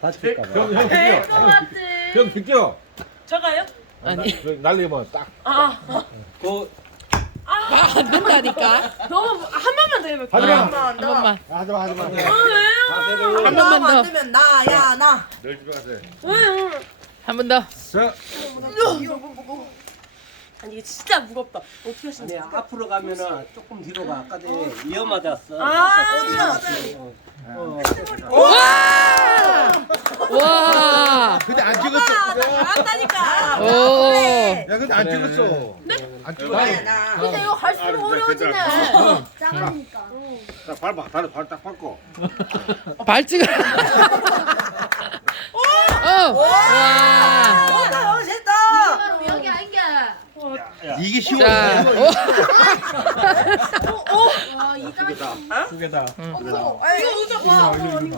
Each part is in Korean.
다칠까봐. 형 네, 비켜. 저가요? 아니 날리면 딱. 그 안 된다니까. 너무 한 번만 더 해볼게요. 하지마. 한 번만. 하지마. 왜요? 한 번만 더. 되면 나야 나. 널 집에 가세요. 왜요? 한 번 더. 자, 아니 이게 진짜 무겁다. 어떻게 근데 하시냐? 앞으로 가면은 조금 뒤로 가. 아까 전에 위험하다어. 와! 와! 근데 안 찍었어. 잘한다니까. 오! 야, 근데 안 찍었어. 안 찍었어. 나야 나. 근데 이거 갈수록 어려워지네. 작으니까. 자, 밟아. 발딱 밟고. 발찌가. 와! 나 너무 잘했다. 여기 아니야. 이게 쉬워. 자, 두 개다. 이거 의자 봐.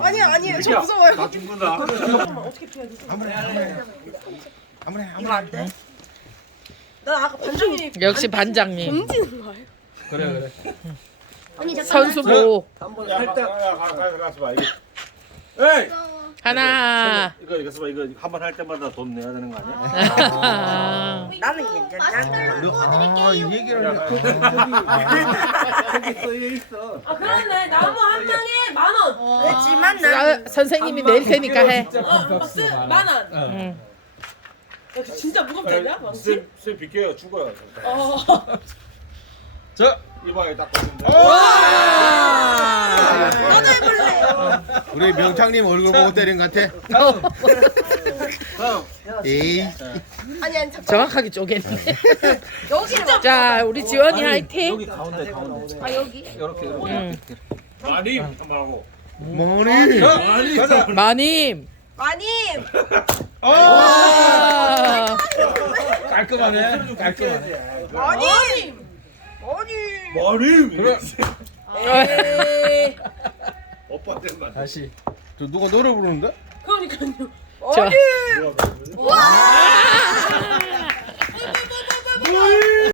아니야. 저 무서워요. 나 죽는다. 아무래. 이거 안 돼? 나 아까 반장님 역시 반장님. 던지는 거예요? 그래. 언니 잠깐만. 선수보. 한번 야, 살짝. 가서 봐. 이게. 에이! 하나. 이거 써봐. 이거 한 번 할 때마다 돈 내야 되는 거 아니야? 나는 괜찮아. 이 얘기를 저기 써여 있어. 아 그렇네. 나무 한 방에 10,000원. 그렇지만 난 선생님이 낼 테니까 해. 박스 10,000원. 응. 야, 진짜 무겁지 않냐? 망치? 쌤 비켜요. 죽어요. 자, 이마에 딱 걸리는데. 나도 해볼래. 우리 명창님 얼굴 보고 때린 것 같아. 다음. 에이. 아니 정확하게 쪼갰네. 여기를 자, 우리 지원이 화이팅. 여기 가운데. 아 여기. 이렇게. 응. 많이 한번 하고. 뭐니? 가자. 마님. 마님. 와! 깔끔하네. 깔끔하네. 마님. 머리. 그래. 에이. 오빠한테만. 다시. 저 누가 노래 부르는데? 그러니까요. 자,